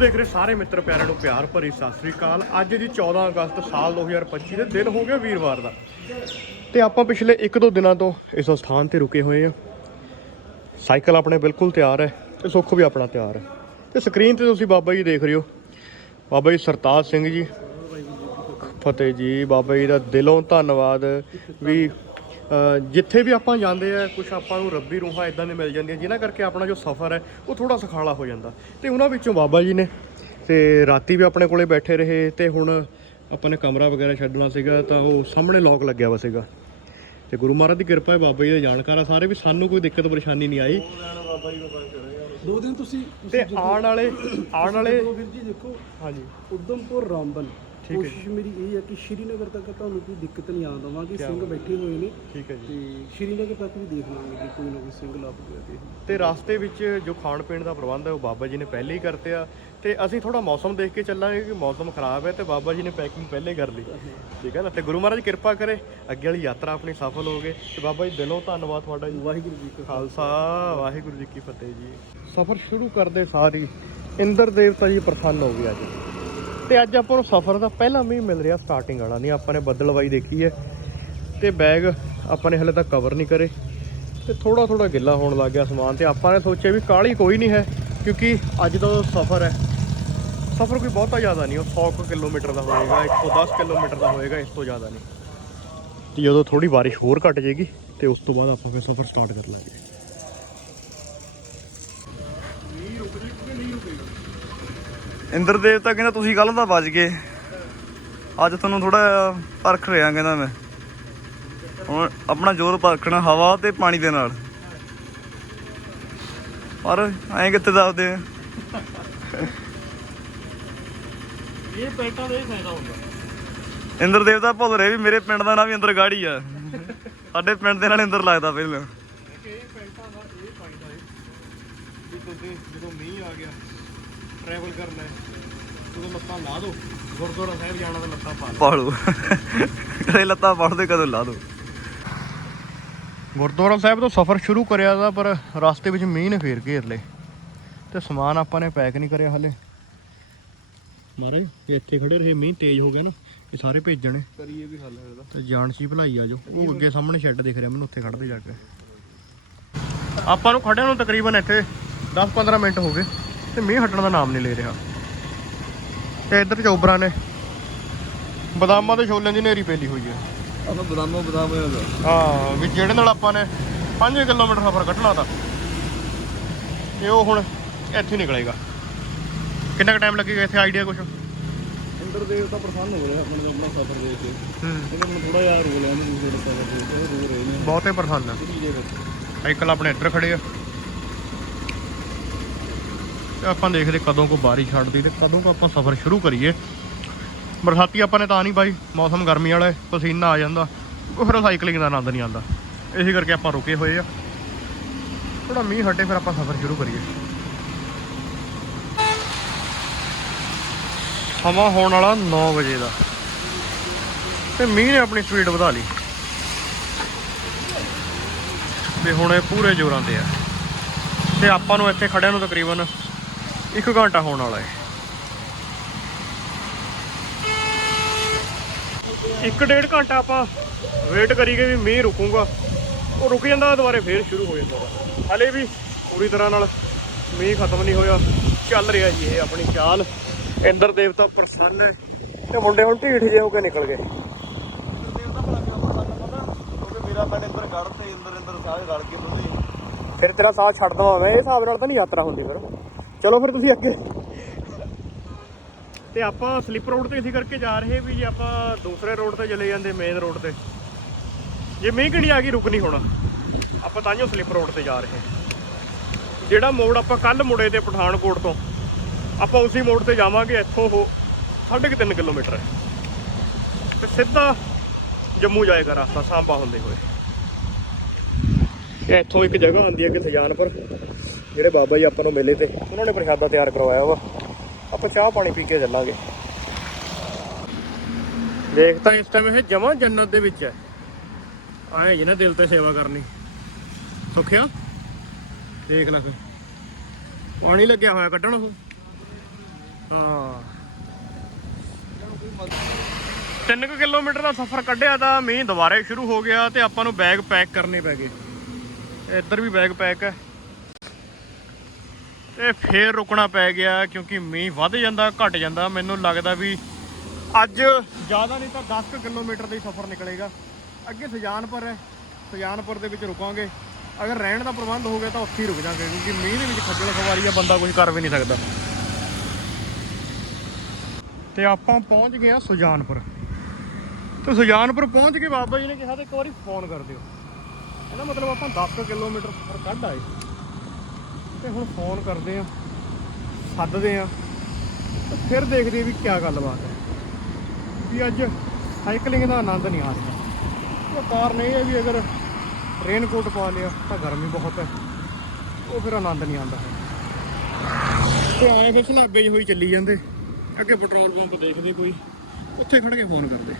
ਦੇਖ ਰਹੇ ਸਾਰੇ ਮਿੱਤਰ ਪਿਆਰਿਆਂ ਨੂੰ ਪਿਆਰ ਭਰੀ ਸਤਿ ਸ੍ਰੀ ਅਕਾਲ। ਅੱਜ ਦੀ 14 ਅਗਸਤ ਸਾਲ 2025 ਦੇ ਦਿਨ ਹੋ ਗਿਆ ਵੀਰਵਾਰ ਦਾ। ਤੇ ਆਪਾਂ ਪਿਛਲੇ 1-2 ਦਿਨਾਂ ਤੋਂ ਇਸ ਸਥਾਨ ਤੇ ਰੁਕੇ ਹੋਏ ਆ ਸਾਈਕਲ ਆਪਣੇ ਬਿਲਕੁਲ ਤਿਆਰ ਹੈ ਤੇ ਸੁੱਖ ਵੀ ਆਪਣਾ ਤਿਆਰ ਹੈ। ਤੇ ਸਕਰੀਨ ਤੇ ਤੁਸੀਂ ਬਾਬਾ ਜੀ ਦੇਖ ਰਹੇ ਹੋ। ਬਾਬਾ ਜੀ ਸਰਤਾਜ ਸਿੰਘ ਜੀ, ਫਤਿਹ ਜੀ, ਬਾਬਾ ਜੀ ਦਾ ਦਿਲੋਂ ਧੰਨਵਾਦ ਵੀ ਜਿੱਥੇ ਵੀ ਆਪਾਂ ਜਾਂਦੇ ਆ ਕੁਝ ਆਪਾਂ ਨੂੰ ਰੱਬੀ ਰੂਹਾਂ ਇਦਾਂ ਦੇ ਮਿਲ ਜਾਂਦੀਆਂ ਜਿਨ੍ਹਾਂ ਕਰਕੇ ਆਪਣਾ ਜੋ ਸਫ਼ਰ ਹੈ ਉਹ ਥੋੜਾ ਸੁਖਾਲਾ ਹੋ ਜਾਂਦਾ। ਤੇ ਉਹਨਾਂ ਵਿੱਚੋਂ ਬਾਬਾ ਜੀ ਨੇ ਤੇ ਰਾਤੀ ਵੀ ਆਪਣੇ ਕੋਲੇ ਬੈਠੇ ਰਹੇ ਤੇ ਹੁਣ ਆਪਾਂ ਨੇ ਕਮਰਾ ਵਗੈਰਾ ਛੱਡਣਾ ਸੀਗਾ ਤਾਂ ਉਹ ਸਾਹਮਣੇ ਲੋਕ ਲੱਗਿਆ ਵਾ ਸੀਗਾ। ਤੇ ਗੁਰੂ ਮਹਾਰਾਜ ਦੀ ਕਿਰਪਾ ਹੈ ਬਾਬਾ ਜੀ ਦੇ ਜਾਣਕਾਰ ਆ ਸਾਰੇ ਵੀ ਸਾਨੂੰ ਕੋਈ ਦਿੱਕਤ ਪਰੇਸ਼ਾਨੀ ਨਹੀਂ ਆਈ। ਦੋ ਦਿਨ ਤੁਸੀਂ ਤੇ ਆਉਣ ਵਾਲੇ ਆਉਣ ਵਾਲੇ ਵੀਰ ਜੀ ਦੇਖੋ ਹਾਂਜੀ। ਉਦਮਪੁਰ ਰਾਮਬਨ। ਠੀਕ ਹੈ ਕੋਸ਼ਿਸ਼ ਮੇਰੀ ਇਹ ਹੈ ਕਿ ਸ਼੍ਰੀਨਗਰ ਤੱਕ ਤੁਹਾਨੂੰ ਕੋਈ ਦਿੱਕਤ ਨਹੀਂ ਆਉਣ ਦਵਾਂਗੇ। ਸਿੰਘ ਬੈਠੇ ਹੋਏ ਨੇ। ਠੀਕ ਹੈ ਜੀ। ਤੇ ਸ਼੍ਰੀਨਗਰ ਤੱਕ ਵੀ ਦੇਖ ਲਾਂਗੇ ਕਿ ਕੋਈ ਨਾ ਕੋਈ ਸਿੰਘ ਲੱਭ ਗਿਆ ਤੇ। ਤੇ ਰਸਤੇ ਵਿੱਚ ਜੋ ਖਾਣ ਪੀਣ ਦਾ ਪ੍ਰਬੰਧ ਹੈ ਉਹ ਬਾਬਾ ਜੀ ਨੇ ਪਹਿਲੇ ਹੀ ਕਰਤੇ ਆ। ਤੇ ਅਸੀਂ ਥੋੜਾ ਮੌਸਮ ਦੇਖ ਕੇ ਚੱਲਾਂਗੇ ਕਿ ਮੌਸਮ ਖਰਾਬ ਹੈ ਤੇ ਬਾਬਾ ਜੀ ਨੇ ਪੈਕਿੰਗ ਪਹਿਲੇ ਕਰ ਲਈ। ਠੀਕ ਹੈ ਨਾ? ਤੇ ਗੁਰੂ ਮਹਾਰਾਜ ਕਿਰਪਾ ਕਰੇ ਅੱਗੇ ਵਾਲੀ ਯਾਤਰਾ ਆਪਣੀ ਸਫਲ ਹੋਵੇ ਤੇ ਬਾਬਾ ਜੀ ਦਿਲੋਂ ਧੰਨਵਾਦ ਤੁਹਾਡਾ ਜੀ। ਵਾਹਿਗੁਰੂ ਜੀ ਕਾ ਖਾਲਸਾ ਵਾਹਿਗੁਰੂ ਜੀ ਕੀ ਫਤਿਹ ਜੀ। ਸਫ਼ਰ ਸ਼ੁਰੂ ਕਰਦੇ ਸਾਰੀ ਇੰਦਰ ਦੇਵਤਾ ਜੀ ਪ੍ਰਸੰਨ ਹੋ ਗਏ ਅੱਜ। ਤੇ ਅੱਜ ਆਪਾਂ ਨੂੰ ਸਫ਼ਰ ਦਾ ਪਹਿਲਾ ਮੀਂਹ ਮਿਲ ਰਿਹਾ ਸਟਾਰਟਿੰਗ ਵਾਲਾ। ਨਹੀਂ, ਆਪਾਂ ਨੇ ਬੱਦਲਵਾਈ ਦੇਖੀ ਹੈ। ਤੇ ਬੈਗ ਆਪਾਂ ਨੇ ਹਲੇ ਤੱਕ ਕਵਰ ਨਹੀਂ ਕਰੇ। ਤੇ ਥੋੜਾ ਥੋੜਾ ਗਿੱਲਾ ਹੋਣ ਲੱਗ ਗਿਆ ਸਮਾਨ ਤੇ। ਆਪਾਂ ਨੇ ਸੋਚਿਆ ਵੀ ਕਾਲੀ ਕੋਈ ਨਹੀਂ ਹੈ, ਕਿਉਂਕਿ ਅੱਜ ਦਾ ਸਫ਼ਰ ਹੈ। ਸਫ਼ਰ ਕੋਈ ਬਹੁਤਾ ਜ਼ਿਆਦਾ ਨਹੀਂ, ਉਹ 100 ਕੁ ਕਿਲੋਮੀਟਰ ਦਾ ਹੋਏਗਾ 110 ਕਿਲੋਮੀਟਰ ਦਾ ਹੋਏਗਾ, ਇਸ ਤੋਂ ਜ਼ਿਆਦਾ ਨਹੀਂ। ਤੇ ਜਦੋਂ ਥੋੜੀ ਬਾਰਿਸ਼ ਹੋਰ ਘਟ ਜਾਏਗੀ, ਤੇ ਉਸ ਤੋਂ ਬਾਅਦ ਆਪਾਂ ਫਿਰ ਸਫ਼ਰ ਸਟਾਰਟ ਕਰ ਲਾਂਗੇ। ਇੰਦਰ ਦੇਵਤਾ ਕਹਿੰਦਾ ਤੁਸੀਂ ਕੱਲ ਦਾ ਵੱਜ ਗਏ। ਅੱਜ ਤੁਹਾਨੂੰ ਥੋੜਾ ਪਰਖ ਰਿਹਾ ਕਹਿੰਦਾ ਮੈਂ। ਹੁਣ ਆਪਣਾ ਜ਼ੋਰ ਪਰਖਣਾ ਹਵਾ ਤੇ ਪਾਣੀ ਦੇ ਨਾਲ। ਪਰ ਐਂ ਕਿੱਥੇ ਦੱਸਦੇ ਆ? ਇਹ ਪੈਟਾ ਦਾ ਫਾਇਦਾ ਹੁੰਦਾ। ਇੰਦਰ ਦੇਵਤਾ ਭੁੱਲ ਰਹੇ ਵੀ ਮੇਰੇ ਪਿੰਡ ਦਾ ਨਾਂ ਵੀ ਇੰਦਰ ਗਾੜੀ ਆ। ਸਾਡੇ ਪਿੰਡ ਦੇ ਨਾਲ ਇੰਦਰ ਲੱਗਦਾ ਪਹਿਲਾਂ। ਇਹ ਪੈਂਟਾਂ ਦਾ ਇਹ ਫਾਇਦਾ ਹੈ ਵੀ ਤੁਸੀਂ ਜਦੋਂ ਮੀਂਹ ਆ ਗਿਆ ਟਰੈਵਲ ਕਰਨਾ ਹੈ ਉਦੋਂ ਲੱਤਾਂ ਲਾ ਦਿਓ ਗੁਰਦੁਆਰਾ ਸਾਹਿਬ ਜਾਣਾ ਤਾਂ ਲੱਤਾਂ ਪਾ ਲਓ। ਪਾਲੂ। ਕਦੇ ਲੱਤਾਂ ਪੜਦੇ ਕਦੋਂ ਲਾ ਦੋ? ਗੁਰਦੁਆਰਾ ਸਾਹਿਬ ਤੋਂ ਸਫ਼ਰ ਸ਼ੁਰੂ ਕਰਿਆ ਦਾ ਪਰ ਰਸਤੇ ਵਿੱਚ ਮੀਂਹ ਨੇ ਫੇਰ ਘੇਰ ਲਏ। ਤੇ ਸਮਾਨ ਆਪਾਂ ਨੇ ਪੈਕ ਨਹੀਂ ਕਰਿਆ ਹਲੇ। ਮਹਾਰਾਜ ਇਹ ਇੱਥੇ ਖੜੇ ਰਹੇ ਮੀਂਹ ਤੇਜ਼ ਹੋ ਗਿਆ ਨਾ ਇਹ ਸਾਰੇ ਭੇਜਣੇ। ਕਰੀਏ ਵੀ ਹੱਲ ਇਹਦਾ। ਤੇ ਜਾਨ ਸੀ ਭਲਾਈ ਆ ਜੋ ਉਹ ਅੱਗੇ ਸਾਹਮਣੇ ਸ਼ੈੱਡ ਦਿਖ ਰਿਹਾ ਮੈਨੂੰ ਉੱਥੇ ਖੜਦੇ ਜਾ ਕੇ। ਆਪਾਂ ਨੂੰ ਖੜਿਆਂ ਨੂੰ ਤਕਰੀਬਨ ਇੱਥੇ 10-15 ਮਿੰਟ ਹੋ ਗਏ। ਤੇ ਮੀਂਹ ਹਟਣ ਦਾ ਨਾਮ ਨਹੀਂ ਲੈ ਰਿਹਾ। ਤੇ ਇੱਧਰ ਚੋਬਰਾਂ ਨੇ ਬਦਾਮਾਂ ਤੇ ਛੋਲਿਆਂ ਦੀ ਨੇਰੀ ਪੈਲੀ ਹੋਈ ਹੈ। ਆਪਾਂ ਬਦਾਮੋ ਬਦਾਮ ਹੋਇਆ ਹਾਂ ਵੀ ਜਿਹੜੇ ਨਾਲ ਆਪਾਂ ਨੇ 5 ਕਿਲੋਮੀਟਰ ਸਫ਼ਰ ਕੱਢਣਾ ਤਾਂ। ਤੇ ਉਹ ਹੁਣ ਇੱਥੇ ਹੀ ਨਿਕਲੇਗਾ। ਕਿੰਨਾ ਕੁ ਟਾਈਮ ਲੱਗੇਗਾ ਇੱਥੇ? ਆਈਡੀਆ ਕੁਛ? ਇੰਦਰ ਦੇਵਤਾ ਪ੍ਰਸੰਨ ਹੋ ਰਿਹਾ ਆਪਣਾ ਆਪਣਾ ਸਫ਼ਰ ਦੇਖ ਕੇ। ਇਹਨੇ ਹੁਣ ਥੋੜਾ ਜਿਹਾ ਰੋ ਲਿਆ ਮੈਨੂੰ ਦੂਸਰੇ ਸਫ਼ਰ ਦੇ ਕੇ ਰੋ ਰਹੇ ਨੇ। ਬਹੁਤੇ ਪਰਸੰਨ ਕੀ ਦੇ ਵਿੱਚ ਸਾਈਕਲ ਆਪਣੇ ਇੱਧਰ ਖੜੇ ਆ। ਤੇ ਆਪਾਂ ਦੇਖਦੇ ਕਦੋਂ ਕੋ ਬਾਰਿਸ਼ ਛੱਡਦੀ ਤੇ ਕਦੋਂ ਕੋ ਆਪਾਂ ਸਫ਼ਰ ਸ਼ੁਰੂ ਕਰੀਏ। ਬਰਸਾਤੀ ਆਪਾਂ ਨੇ ਤਾਂ ਨਹੀਂ ਬਾਈ, ਮੌਸਮ ਗਰਮੀ ਵਾਲਾ ਪਸੀਨਾ ਆ ਜਾਂਦਾ, ਉਹ ਫਿਰ ਸਾਈਕਲਿੰਗ ਦਾ ਆਨੰਦ ਨਹੀਂ ਆਉਂਦਾ। ਇਸੇ ਕਰਕੇ ਆਪਾਂ ਰੁਕੇ ਹੋਏ ਆ। ਥੋੜਾ ਮੀਂਹ ਹਟੇ ਫਿਰ ਆਪਾਂ ਸਫ਼ਰ ਸ਼ੁਰੂ ਕਰੀਏ। ਸਮਾਂ ਹੋਣ ਵਾਲਾ 9 ਵਜੇ ਦਾ। ਤੇ ਮੀਂਹ ਨੇ ਆਪਣੀ ਸਪੀਡ ਵਧਾ ਲਈ। ਤੇ ਹੁਣ ਇਹ ਪੂਰੇ ਜ਼ੋਰਾਂ ਤੇ ਆ। ਤੇ ਆਪਾਂ ਨੂੰ ਇੱਥੇ ਖੜਿਆਂ ਨੂੰ ਤਕਰੀਬਨ 1 ਘੰਟਾ ਹੋਣ ਵਾਲਾ ਹੈ। ਇੱਕ ਡੇਢ ਘੰਟਾ ਆਪਾਂ ਵੇਟ ਕਰੀ ਗਏ ਵੀ ਮੀਂਹ ਰੁਕੂਗਾ। ਉਹ ਰੁਕ ਜਾਂਦਾ ਦੁਬਾਰੇ ਫੇਰ ਸ਼ੁਰੂ ਹੋ ਜਾਂਦਾ। ਹਲੇ ਵੀ ਪੂਰੀ ਤਰ੍ਹਾਂ ਨਾਲ ਮੀਂਹ ਖਤਮ ਨਹੀਂ ਹੋਇਆ। ਚੱਲ ਰਿਹਾ ਜੀ ਇਹ ਆਪਣੀ ਚਾਲ। ਇੰਦਰ ਦੇਵਤਾ ਪ੍ਰਸੰਨ ਹੈ ਤੇ ਮੁੰਡੇ ਹੁਣ ਢੀਠ ਜਿਹੇ ਹੋ ਕੇ ਨਿਕਲ ਗਏ। ਕਿਉਂਕਿ ਮੇਰਾ ਪਿੰਡ ਇੰਦਰ ਗੜ ਤੇ ਇੰਦਰ ਇੰਦਰ ਸਾਰੇ ਰਲ ਕੇ ਬੰਦੇ ਫਿਰ ਤੇਰਾ ਸਾਥ ਛੱਡ ਦਵਾਂ ਮੈਂ ਇਹ ਹਿਸਾਬ ਨਾਲ ਤਾਂ ਨਹੀਂ ਯਾਤਰਾ ਹੁੰਦੀ ਫਿਰ। ਚਲੋ ਫਿਰ ਤੁਸੀਂ ਅੱਗੇ। ਤੇ ਆਪਾਂ ਸਲਿੱਪ ਰੋਡ ਤੇ ਇਸੇ ਕਰਕੇ ਜਾ ਰਹੇ ਵੀ ਜੇ ਆਪਾਂ ਦੂਸਰੇ ਰੋਡ ਤੇ ਚਲੇ ਜਾਂਦੇ ਮੇਨ ਰੋਡ ਤੇ। ਜੇ ਮੀਂਹ ਕਿਹੜੀ ਆ ਗਈ, ਰੁਕ ਨਹੀਂ ਹੋਣਾ। ਆਪਾਂ ਤਾਂ ਜੋ ਸਲਿੱਪ ਰੋਡ ਤੇ ਜਾ ਰਹੇ ਜਿਹੜਾ ਮੋੜ ਆਪਾਂ ਕੱਲ ਮੁੜੇ ਤੇ ਪਠਾਨਕੋਟ ਤੋਂ, ਆਪਾਂ ਉਸੇ ਮੋੜ ਤੇ ਜਾਵਾਂਗੇ ਇੱਥੋਂ ਉਹ 3.5 ਕਿਲੋਮੀਟਰ ਹੈ। ਤੇ ਸਿੱਧਾ ਜੰਮੂ ਜਾਏਗਾ ਰਸਤਾ, ਸਾਂਬਾ ਹੁੰਦੇ ਹੋਏ। ਇੱਥੋਂ ਇੱਕ ਜਗ੍ਹਾ ਆਉਂਦੀ ਹੈ ਕਿ ਸਜਾਨਪੁਰ। ਜਿਹੜੇ ਬਾਬਾ ਜੀ ਆਪਾਂ ਨੂੰ ਮਿਲੇ ਤੇ ਉਹਨਾਂ ਨੇ ਪ੍ਰਸ਼ਾਦਾ ਤਿਆਰ ਕਰਵਾਇਆ ਵਾ। ਆਪਾਂ ਚਾਹ ਪਾਣੀ ਪੀ ਕੇ ਚੱਲਾਂਗੇ। ਦੇਖ ਤਾਂ ਇਸ ਟਾਈਮ ਇਹ ਜਮਾਂ ਜੰਨਤ ਦੇ ਵਿੱਚ ਹੈ। ਆਏ ਜਿਹਨੇ ਦਿਲ ਤੇ ਸੇਵਾ ਕਰਨੀ। ਸੁਖਿਆ? ਦੇਖ ਲੈ ਫਿਰ। ਪਾਣੀ ਲੱਗਿਆ ਹੋਇਆ ਕੱਢਣ ਉਹ। ਹਾਂ। 3 ਕਿਲੋਮੀਟਰ ਦਾ ਸਫ਼ਰ ਕੱਢਿਆ ਤਾਂ ਮੀਂਹ ਦੁਬਾਰੇ ਸ਼ੁਰੂ ਹੋ ਗਿਆ ਤੇ ਆਪਾਂ ਨੂੰ ਬੈਗ ਪੈਕ ਕਰਨੇ ਪੈ ਗਏ। ਇੱਧਰ ਵੀ ਬੈਗ ਪੈਕ ਹੈ। ਤੇ ਫੇਰ ਰੁਕਣਾ ਪੈ ਗਿਆ ਕਿਉਂਕਿ ਮੀਂਹ ਵੱਧ ਜਾਂਦਾ, ਘਟ ਜਾਂਦਾ। ਮੈਨੂੰ ਲੱਗਦਾ ਵੀ ਅੱਜ ਜ਼ਿਆਦਾ ਨਹੀਂ ਤਾਂ 10 ਕੁ ਕਿਲੋਮੀਟਰ ਦਾ ਹੀ ਸਫ਼ਰ ਨਿਕਲੇਗਾ। ਅੱਗੇ ਸੁਜਾਨਪੁਰ ਹੈ, ਸੁਜਾਨਪੁਰ ਦੇ ਵਿੱਚ ਰੁਕਾਂਗੇ। ਅਗਰ ਰਹਿਣ ਦਾ ਪ੍ਰਬੰਧ ਹੋ ਗਿਆ ਤਾਂ ਉੱਥੇ ਹੀ ਰੁਕ ਜਾਾਂਗੇ, ਕਿਉਂਕਿ ਮੀਂਹ ਦੇ ਵਿੱਚ ਖੱਜਲ ਖਵਾਰੀ ਆ ਬੰਦਾ ਕੁਝ ਕਰ ਵੀ ਨਹੀਂ ਸਕਦਾ। ਤੇ ਆਪਾਂ ਪਹੁੰਚ ਗਏ ਆ ਸੁਜਾਨਪੁਰ। ਤੇ ਸੁਜਾਨਪੁਰ ਪਹੁੰਚ ਕੇ ਬਾਬਾ ਜੀ ਨੇ ਕਿਹਾ ਤੇ ਇੱਕ ਵਾਰੀ ਫੋਨ ਕਰ ਦਿਓ। ਇਹਦਾ ਮਤਲਬ ਆਪਾਂ 10 ਕੁ ਕਿਲੋਮੀਟਰ ਸਫ਼ਰ ਕੱਢ ਆਏ। ਤੇ ਹੁਣ ਫੋਨ ਕਰਦੇ ਆ, ਸੱਦਦੇ ਆ ਫਿਰ ਦੇਖਦੇ ਵੀ ਕੀ ਗੱਲਬਾਤ ਹੈ। ਵੀ ਅੱਜ ਸਾਈਕਲਿੰਗ ਦਾ ਆਨੰਦ ਨਹੀਂ ਆ ਸਕਦਾ ਉਹ ਕਾਰਨ ਇਹ ਹੈ ਵੀ ਅਗਰ ਰੇਨਕੋਟ ਪਾ ਲਿਆ ਤਾਂ ਗਰਮੀ ਬਹੁਤ ਹੈ। ਉਹ ਫਿਰ ਆਨੰਦ ਨਹੀਂ ਆਉਂਦਾ ਤੇ ਆਏ ਫਿਰ ਸਲਾਬੇ ਜਿਹੀ ਹੋਈ ਚੱਲੀ ਜਾਂਦੇ। ਅੱਗੇ ਪੈਟਰੋਲ ਪੰਪ ਦੇਖਦੇ ਕੋਈ, ਉੱਥੇ ਖੜ ਕੇ ਫੋਨ ਕਰਦੇ।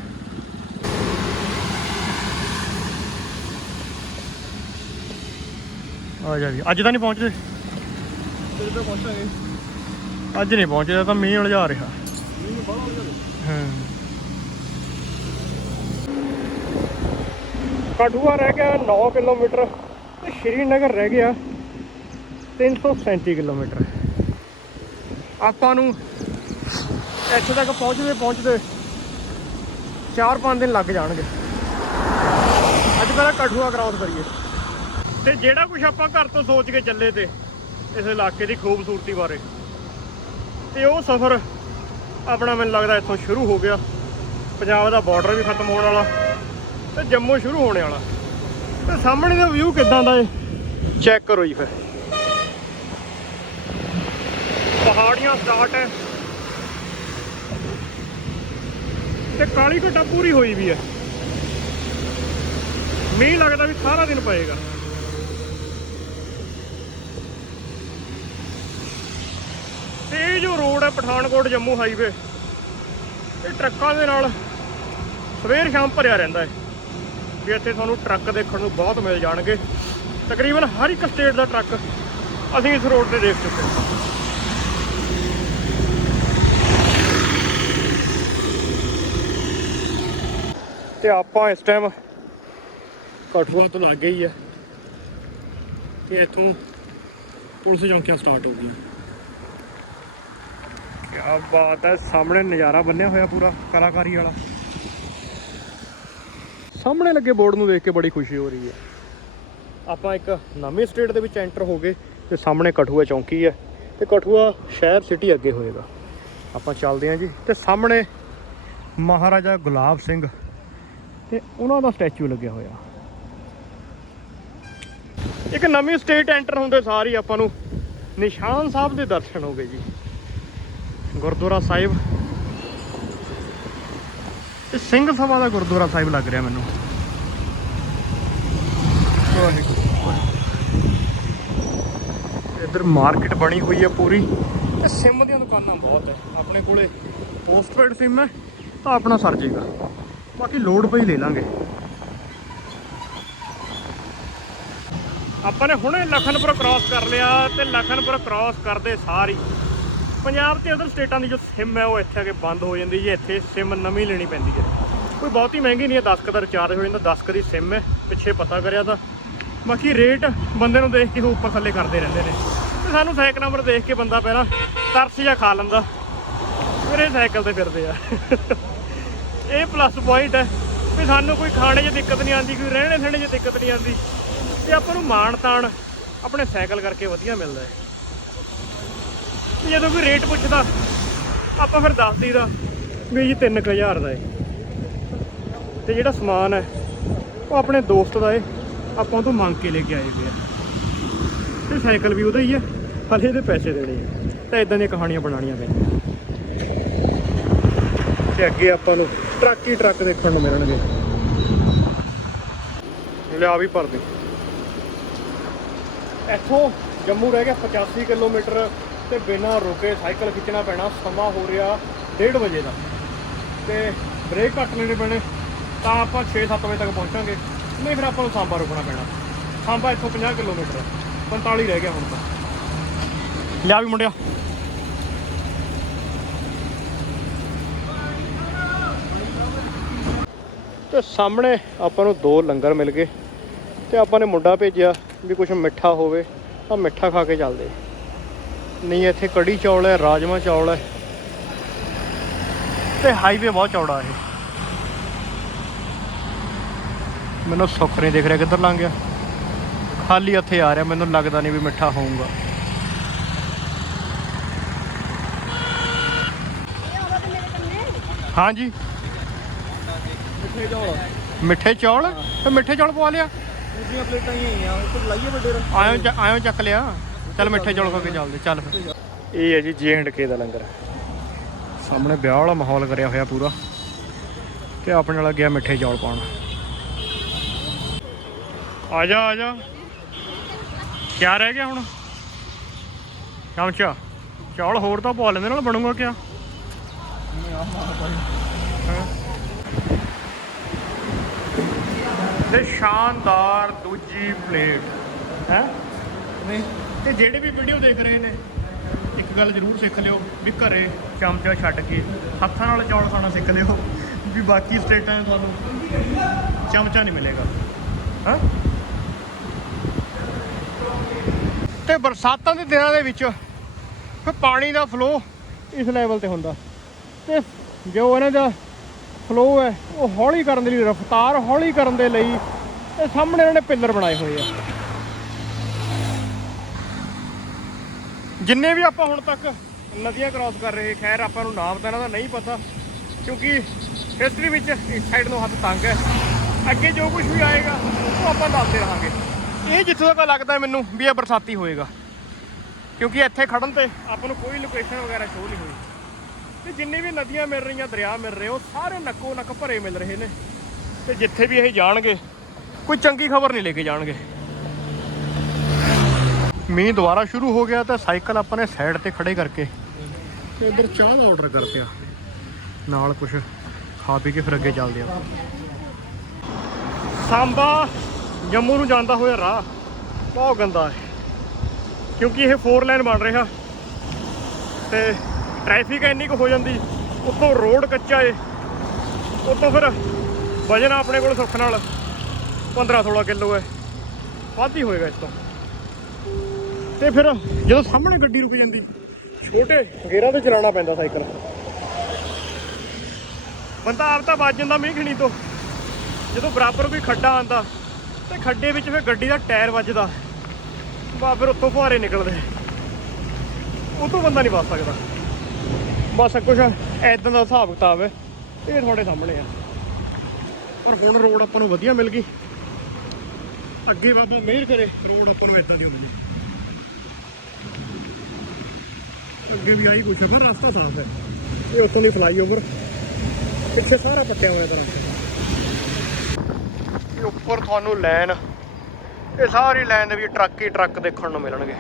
ਆ ਜਾ ਜੀ, ਅੱਜ ਤਾਂ ਨਹੀਂ ਪਹੁੰਚਦੇ। ਤੇਰੇ ਤੇ ਪਹੁੰਚਾਂਗੇ। ਅੱਜ ਨਹੀਂ ਪਹੁੰਚਦਾ ਤਾਂ ਮੀਂਹ ਉਲਝਾ ਰਿਹਾ। ਮੀਂਹ ਹੋ। ਕਠੂਆ ਰਹਿ ਗਿਆ 9 ਕਿਲੋਮੀਟਰ ਤੇ ਸ਼੍ਰੀਨਗਰ ਰਹਿ ਗਿਆ 337 ਕਿਲੋਮੀਟਰ। ਆਪਾਂ ਨੂੰ ਇੱਥੇ ਤੱਕ ਪਹੁੰਚਦੇ ਪਹੁੰਚਦੇ 4-5 ਦਿਨ ਲੱਗ ਜਾਣਗੇ। ਅੱਜ ਪਹਿਲਾਂ ਕਠੂਆ ਕ੍ਰਾਸ ਕਰੀਏ। ਤੇ ਜਿਹੜਾ ਕੁਝ ਆਪਾਂ ਘਰ ਤੋਂ ਸੋਚ ਕੇ ਚੱਲੇ ਤੇ ਇਸ ਇਲਾਕੇ ਦੀ ਖੂਬਸੂਰਤੀ ਬਾਰੇ। ਤੇ ਉਹ ਸਫ਼ਰ ਆਪਣਾ ਮੈਨੂੰ ਲੱਗਦਾ ਇੱਥੋਂ ਸ਼ੁਰੂ ਹੋ ਗਿਆ। ਪੰਜਾਬ ਦਾ ਬਾਰਡਰ ਵੀ ਖਤਮ ਹੋਣ ਵਾਲਾ ਤੇ ਜੰਮੂ ਸ਼ੁਰੂ ਹੋਣੇ ਵਾਲਾ। ਤੇ ਸਾਹਮਣੇ ਦਾ ਵਿਊ ਕਿਦਾਂ ਦਾ ਏ? ਚੈੱਕ ਕਰੋ ਜੀ ਫਿਰ। ਪਹਾੜੀਆਂ ਸਟਾਰਟ ਹੈ ਤੇ ਕਾਲੀ ਘਟਾ ਪੂਰੀ ਹੋਈ ਵੀ ਹੈ ਮੀਂਹ ਲੱਗਦਾ ਵੀ ਸਾਰਾ ਦਿਨ ਪਏਗਾ। ਇਹ ਜੋ ਰੋਡ ਹੈ ਪਠਾਨਕੋਟ ਜੰਮੂ ਹਾਈਵੇ, ਇਹ ਟਰੱਕਾਂ ਦੇ ਨਾਲ ਸਵੇਰ ਸ਼ਾਮ ਭਰਿਆ ਰਹਿੰਦਾ ਹੈ। ਵੀ ਇੱਥੇ ਤੁਹਾਨੂੰ ਟਰੱਕ ਦੇਖਣ ਨੂੰ ਬਹੁਤ ਮਿਲ ਜਾਣਗੇ। ਤਕਰੀਬਨ ਹਰ ਇੱਕ ਸਟੇਟ ਦਾ ਟਰੱਕ ਅਸੀਂ ਇਸ ਰੋਡ ਤੇ ਦੇਖ ਚੁੱਕੇ ਹਾਂ। ਤੇ ਆਪਾਂ ਇਸ ਟਾਈਮ ਕਠੂਆ ਤੋਂ ਲੱਗ ਗਈ ਆ। ਤੇ ਇੱਥੋਂ ਪੁਲਿਸ ਚੌਂਕੀਆਂ ਸਟਾਰਟ ਹੋ ਗਈਆਂ। ਕਿਆ ਬਾਤ ਹੈ, ਸਾਹਮਣੇ ਨਜ਼ਾਰਾ ਬੰਨਿਆ ਹੋਇਆ ਪੂਰਾ, ਕਲਾਕਾਰੀ ਵਾਲਾ। ਸਾਹਮਣੇ ਲੱਗੇ ਬੋਰਡ ਨੂੰ ਦੇਖ ਕੇ ਬੜੀ ਖੁਸ਼ੀ ਹੋ ਰਹੀ ਹੈ। ਆਪਾਂ ਇੱਕ ਨਵੀਂ ਸਟੇਟ ਦੇ ਵਿੱਚ ਐਂਟਰ ਹੋ ਗਏ ਤੇ ਸਾਹਮਣੇ ਕਠੂਆ ਚੌਂਕੀ ਹੈ ਤੇ ਕਠੂਆ ਸ਼ਹਿਰ ਸਿਟੀ ਅੱਗੇ ਹੋਏਗਾ। ਆਪਾਂ ਚੱਲਦੇ ਹਾਂ ਜੀ ਤੇ ਸਾਹਮਣੇ ਮਹਾਰਾਜਾ ਗੁਲਾਬ ਸਿੰਘ ਤੇ ਉਹਨਾਂ ਦਾ ਸਟੈਚੂ ਲੱਗਿਆ ਹੋਇਆ। ਇੱਕ ਨਵੀਂ ਸਟੇਟ ਐਂਟਰ ਹੁੰਦੇ ਸਾਰ ਹੀ ਆਪਾਂ ਨੂੰ ਨਿਸ਼ਾਨ ਸਾਹਿਬ ਦੇ ਦਰਸ਼ਨ ਹੋ ਗਏ ਜੀ। ਗੁਰਦੁਆਰਾ ਸਾਹਿਬ। ਇਹ ਸਿੰਘ ਸਭਾ ਦਾ ਗੁਰਦੁਆਰਾ ਸਾਹਿਬ ਲੱਗ ਰਿਹਾ ਮੈਨੂੰ। ਇੱਧਰ ਮਾਰਕੀਟ ਬਣੀ ਹੋਈ ਹੈ ਪੂਰੀ। ਤੇ ਸਿਮ ਦੀਆਂ ਦੁਕਾਨਾਂ ਬਹੁਤ ਹੈ। ਆਪਣੇ ਕੋਲੇ ਪੋਸਟਪੇਡ ਸਿਮ ਹੈ, ਤਾਂ ਆਪਣਾ ਸਰ ਜੇਗਾ। ਬਾਕੀ ਲੋਡ ਪਈ ਲੈ ਲਾਂਗੇ। ਆਪਾਂ ਨੇ ਹੁਣੇ ਲਖਨਪੁਰ ਕ੍ਰਾਸ ਕਰ ਲਿਆ ਤੇ ਲਖਨਪੁਰ ਕ੍ਰਾਸ ਕਰਦੇ ਸਾਰੀ ਪੰਜਾਬ ਤੇ ਅਦਰ ਸਟੇਟਾਂ ਦੀ ਜੋ ਸਿਮ ਹੈ, ਉਹ ਇੱਥੇ ਆ ਕੇ ਬੰਦ ਹੋ ਜਾਂਦੀ ਜੇ। ਇੱਥੇ ਸਿਮ ਨਵੀਂ ਲੈਣੀ ਪੈਂਦੀ ਹੈ। ਕੋਈ ਬਹੁਤੀ ਮਹਿੰਗੀ ਨਹੀਂ ਹੈ 10 ਕੁ ਦਾ ਰਿਚਾਰਜ ਹੋ ਜਾਂਦਾ 10 ਕੁ ਦੀ ਸਿਮ ਹੈ, ਪਿੱਛੇ ਪਤਾ ਕਰਿਆ ਤਾਂ। ਬਾਕੀ ਰੇਟ ਬੰਦੇ ਨੂੰ ਦੇਖ ਕੇ ਉਹ ਉੱਪਰ ਥੱਲੇ ਕਰਦੇ ਰਹਿੰਦੇ ਨੇ। ਤੇ ਸਾਨੂੰ ਸਾਈਕਲ ਨੰਬਰ ਦੇਖ ਕੇ ਬੰਦਾ ਪਹਿਲਾਂ ਤਰਸ ਜਾਂ ਖਾ ਲੈਂਦਾ। ਫਿਰ ਇਹ ਸਾਈਕਲ ਤੇ ਫਿਰਦੇ ਆ। ਇਹ ਪਲੱਸ ਪੁਆਇੰਟ ਹੈ ਵੀ ਸਾਨੂੰ ਕੋਈ ਖਾਣੇ 'ਚ ਦਿੱਕਤ ਨਹੀਂ ਆਉਂਦੀ, ਕੋਈ ਰਹਿਣੇ ਸਹਿਣੇ 'ਚ ਦਿੱਕਤ ਨਹੀਂ ਆਉਂਦੀ। ਤੇ ਆਪਾਂ ਨੂੰ ਮਾਣ ਤਾਣ ਆਪਣੇ ਸਾਈਕਲ ਕਰਕੇ ਵਧੀਆ ਮਿਲਦਾ ਹੈ। ਤੇ ਜਦੋਂ ਕੋਈ ਰੇਟ ਪੁੱਛਦਾ, ਆਪਾਂ ਫਿਰ ਦੱਸ ਦਈਦਾ ਵੀ ਜੀ 3000 ਦਾ ਏ। ਤੇ ਜਿਹੜਾ ਸਮਾਨ ਹੈ, ਉਹ ਆਪਣੇ ਦੋਸਤ ਦਾ ਏ। ਆਪਾਂ ਉਹ ਤੋਂ ਮੰਗ ਕੇ ਲੈ ਕੇ ਆਏ ਹੋਏ ਆ। ਤੇ ਸਾਈਕਲ ਵੀ ਉਹਦਾ ਹੀ ਹੈ ਹਲੇ ਇਹਦੇ ਪੈਸੇ ਦੇਣੇ ਆ। ਤਾਂ ਇਦਾਂ ਦੀਆਂ ਕਹਾਣੀਆਂ ਬਣਾਉਣੀਆਂ ਪੈਂਦੀਆਂ। ਤੇ ਅੱਗੇ ਆਪਾਂ ਨੂੰ ਟਰੱਕ ਹੀ ਟਰੱਕ ਦੇਖਣ ਨੂੰ ਮਿਲਣਗੇ। ਲਿਆ ਵੀ ਭਰ ਦੇ ਇੱਥੋਂ ਜੰਮੂ ਰਹਿ ਗਿਆ 85 ਕਿਲੋਮੀਟਰ। ਤੇ ਬਿਨਾਂ ਰੁਕੇ ਸਾਈਕਲ ਖਿੱਚਣਾ ਪੈਣਾ, ਸਮਾਂ ਹੋ ਰਿਹਾ 1:30 ਵਜੇ ਦਾ। ਤੇ ਬ੍ਰੇਕ ਘੱਟ ਲੈਣੇ ਪੈਣੇ, ਤਾਂ ਆਪਾਂ 6-7 ਵਜੇ ਤੱਕ ਪਹੁੰਚਾਂਗੇ। ਨਹੀਂ ਫਿਰ ਆਪਾਂ ਨੂੰ ਸਾਂਬਾ ਰੁਕਣਾ ਪੈਣਾ। ਸਾਂਬਾ ਇੱਥੋਂ 50 ਕਿਲੋਮੀਟਰ 45 ਰਹਿ ਗਿਆ ਹੁਣ ਤਾਂ। ਲਿਆ ਵੀ ਮੁੰਡਿਆ। ਤੇ ਸਾਹਮਣੇ ਆਪਾਂ ਨੂੰ ਦੋ ਲੰਗਰ ਮਿਲ ਗਏ। ਤੇ ਆਪਾਂ ਨੇ ਮੁੰਡਾ ਭੇਜਿਆ ਵੀ ਕੁਝ ਮਿੱਠਾ ਹੋਵੇ, ਤਾਂ ਮਿੱਠਾ ਖਾ ਕੇ ਚੱਲਦੇ। ਨਹੀਂ ਇੱਥੇ ਕੜੀ ਚੌਲ ਹੈ ਰਾਜਮਾ ਚੌਲ ਹੈ। ਤੇ ਹਾਈਵੇ ਬਹੁਤ ਚੌੜਾ ਇਹ ਮੈਨੂੰ ਸੁੱਖ ਨਹੀਂ ਦਿਖ ਰਿਹਾ ਕਿੱਧਰ ਲੰਘ ਗਿਆ। ਖਾਲੀ ਇੱਥੇ ਆ ਰਿਹਾ ਮੈਨੂੰ ਲੱਗਦਾ ਨਹੀਂ ਵੀ ਮਿੱਠਾ ਹੋਊਗਾ। ਹਾਂਜੀ। ਮਿੱਠੇ ਚੌਲ? ਮਿੱਠੇ ਚੌਲ ਤੇ ਮਿੱਠੇ ਚੌਲ ਪਵਾ ਲਿਆ। ਦੂਜੀਆਂ ਪਲੇਟਾਂ ਹੀ ਆਈਆਂ ਉੱਪਰ ਲਾਈਏ ਵੱਡੇ ਰ ਆਇਓ ਚ- ਆਇਓ ਚੱਕ ਲਿਆ। ਚੱਲ ਮਿੱਠੇ ਚੌਲ ਖਾ ਕੇ ਚੱਲਦੇ, ਚੱਲ ਫਿਰ। ਇਹ ਹੈ ਜੀ ਜੇ ਐਂਡ ਕੇ ਦਾ ਲੰਗਰ। ਸਾਹਮਣੇ ਵਿਆਹ ਵਾਲਾ ਮਾਹੌਲ ਕਰਿਆ ਹੋਇਆ ਪੂਰਾ, ਤੇ ਆਪਣੇ ਨਾਲ ਗਿਆ ਮਿੱਠੇ ਚੌਲ ਪਾਉਣ। ਆ ਜਾ ਆ ਜਾ। ਕਿਆ ਰਹਿ ਗਿਆ ਹੁਣ? ਚਮਚਾ ਚੌਲ ਹੋਰ ਤਾਂ ਪਵਾ ਲੈਂਦੇ, ਨਾਲ ਬਣੂਗਾ ਕਿਆ? ਤੇ ਸ਼ਾਨਦਾਰ ਦੂਜੀ ਪਲੇਟ, ਹੈ? ਨਹੀਂ ਤੇ ਜਿਹੜੇ ਵੀ ਵੀਡੀਓ ਦੇਖ ਰਹੇ ਨੇ, ਇੱਕ ਗੱਲ ਜ਼ਰੂਰ ਸਿੱਖ ਲਿਓ ਵੀ ਘਰੇ ਚਮਚਾ ਛੱਡ ਕੇ ਹੱਥਾਂ ਨਾਲ ਚੌਲ ਖਾਣਾ ਸਿੱਖ ਲਿਓ ਵੀ ਬਾਕੀ ਸਟੇਟਾਂ 'ਚ ਤੁਹਾਨੂੰ ਚਮਚਾ ਨਹੀਂ ਮਿਲੇਗਾ। ਹਾਂ? ਤੇ ਬਰਸਾਤਾਂ ਦੇ ਦਿਨਾਂ ਦੇ ਵਿੱਚ ਫਿਰ ਪਾਣੀ ਦਾ ਫਲੋ ਇਸ ਲੈਵਲ ਤੇ ਹੁੰਦਾ। ਤੇ ਜੋ ਇਹਨਾਂ ਦਾ ਫਲੋ ਹੈ, ਉਹ ਹੌਲੀ ਕਰਨ ਦੇ ਲਈ, ਰਫ਼ਤਾਰ ਹੌਲੀ ਕਰਨ ਦੇ ਲਈ ਇਹ ਸਾਹਮਣੇ ਇਹਨਾਂ ਨੇ ਪਿੱਲਰ ਬਣਾਏ ਹੋਏ ਆ। ਜਿੰਨੇ ਵੀ ਆਪਾਂ ਹੁਣ ਤੱਕ ਨਦੀਆਂ ਕ੍ਰਾਸ ਕਰ ਰਹੇ, ਖੈਰ ਆਪਾਂ ਨੂੰ ਨਾਮ ਤਾਂ ਇਹਨਾਂ ਦਾ ਨਹੀਂ ਪਤਾ, ਕਿਉਂਕਿ ਹਿਸਟਰੀ ਵਿੱਚ ਇਸ ਸਾਈਡ ਨੂੰ ਹੱਥ ਤੰਗ ਹੈ। ਅੱਗੇ ਜੋ ਕੁਝ ਵੀ ਆਏਗਾ, ਉਹ ਆਪਾਂ ਦੱਸਦੇ ਰਹਾਂਗੇ। ਇਹ ਜਿੱਥੋਂ ਤੱਕ ਲੱਗਦਾ ਮੈਨੂੰ ਵੀ ਇਹ ਬਰਸਾਤੀ ਹੋਏਗਾ, ਕਿਉਂਕਿ ਇੱਥੇ ਖੜਨ ਤੇ ਆਪਾਂ ਨੂੰ ਕੋਈ ਲੋਕੇਸ਼ਨ ਵਗੈਰਾ ਸ਼ੋਅ ਨਹੀਂ ਹੋਈ। ਤੇ ਜਿੰਨੀ ਵੀ ਨਦੀਆਂ ਮਿਲ ਰਹੀਆਂ, ਦਰਿਆ ਮਿਲ ਰਹੇ, ਉਹ ਸਾਰੇ ਨੱਕੋ ਨੱਕ ਭਰੇ ਮਿਲ ਰਹੇ ਨੇ। ਤੇ ਜਿੱਥੇ ਵੀ ਇਹ ਜਾਣਗੇ, ਕੋਈ ਚੰਗੀ ਖਬਰ ਨਹੀਂ ਲੈ ਕੇ ਜਾਣਗੇ। ਮੀਂਹ ਦੁਬਾਰਾ ਸ਼ੁਰੂ ਹੋ ਗਿਆ ਤਾਂ ਸਾਈਕਲ ਆਪਾਂ ਨੇ ਸਾਈਡ ਤੇ ਖੜੇ ਕਰਕੇ ਤੇ ਇੱਧਰ ਚਾਹ ਦਾ ਆਰਡਰ ਕਰ ਪਿਆ। ਨਾਲ ਕੁਝ ਖਾ ਪੀ ਕੇ ਫਿਰ ਅੱਗੇ ਚੱਲਦੇ ਆ ਸਾਂਬਾ ਜੰਮੂ ਨੂੰ ਜਾਂਦਾ ਹੋਇਆ ਰਾਹ। ਬਹੁਤ ਗੰਦਾ ਹੈ। ਕਿਉਂਕਿ ਇਹ 4 ਲਾਈਨ ਬਣ ਰਿਹਾ। ਤੇ ਟ੍ਰੈਫਿਕ ਇੰਨੀ ਕੁ ਹੋ ਜਾਂਦੀ, ਉੱਤੋਂ ਰੋਡ ਕੱਚਾ ਏ। ਉੱਤੋਂ ਫਿਰ ਵਜਨ ਆਪਣੇ ਕੋਲ ਸੁੱਖ ਨਾਲ 15 16 ਕਿਲੋ ਹੈ। ਵੱਧ ਹੀ ਹੋਏਗਾ ਇਸ ਤੋਂ। ਤੇ ਫਿਰ ਜਦੋਂ ਸਾਹਮਣੇ ਗੱਡੀ ਰੁਕ ਜਾਂਦੀ, ਛੋਟੇ ਗੇਰਾਂ ਤੇ ਚਲਾਉਣਾ ਪੈਂਦਾ ਸਾਈਕਲ। ਬੰਦਾ ਆਪ ਤਾਂ ਵੱਜ ਜਾਂਦਾ ਮੀਂਹ ਤੋਂ। ਜਦੋਂ ਬਰਾਬਰ ਕੋਈ ਖੱਡਾ ਆਂਦਾ ਤੇ ਖੱਡੇ ਵਿੱਚ ਫਿਰ ਗੱਡੀ ਦਾ ਟਾਇਰ ਵੱਜਦਾ। ਬਾ ਫਿਰ ਉੱਤੋਂ ਫੁਹਾਰੇ ਨਿਕਲਦੇ। ਉਹ ਬੰਦਾ ਨਹੀਂ ਵੱਜ ਸਕਦਾ। ਬਸ ਕੁਛ ਐਦਾਂ ਦਾ ਹਿਸਾਬ ਕਿਤਾਬ ਹੈ। ਇਹ ਤੁਹਾਡੇ ਸਾਹਮਣੇ ਆ। ਪਰ ਹੁਣ ਰੋਡ ਆਪਾਂ ਨੂੰ ਵਧੀਆ ਮਿਲ ਗਈ। ਅੱਗੇ ਬਾਬਾ ਮਿਹਰ ਕਰੇ, ਰੋਡ ਆਪਾਂ ਨੂੰ ਐਦਾਂ ਦੀ ਹੋਣੀ ਅੱਗੇ ਵੀ ਆਈ ਕੁਛ ਪਰ ਰਸਤਾ ਸਾਫ਼ ਹੈ। ਇਹ ਉੱਥੋਂ ਦੀ ਫਲਾਈਓਵਰ ਪਿੱਛੇ ਸਾਰਾ ਪੱਟਿਆ ਹੋਇਆ ਤਰ੍ਹਾਂ। ਇਹ ਉੱਪਰ ਤੁਹਾਨੂੰ ਲਾਈਨ ਇਹ ਸਾਰੀ ਲਾਈਨ ਦੇ ਵੀ ਟਰੱਕ ਹੀ ਟਰੱਕ ਦੇਖਣ ਨੂੰ ਮਿਲਣਗੇ।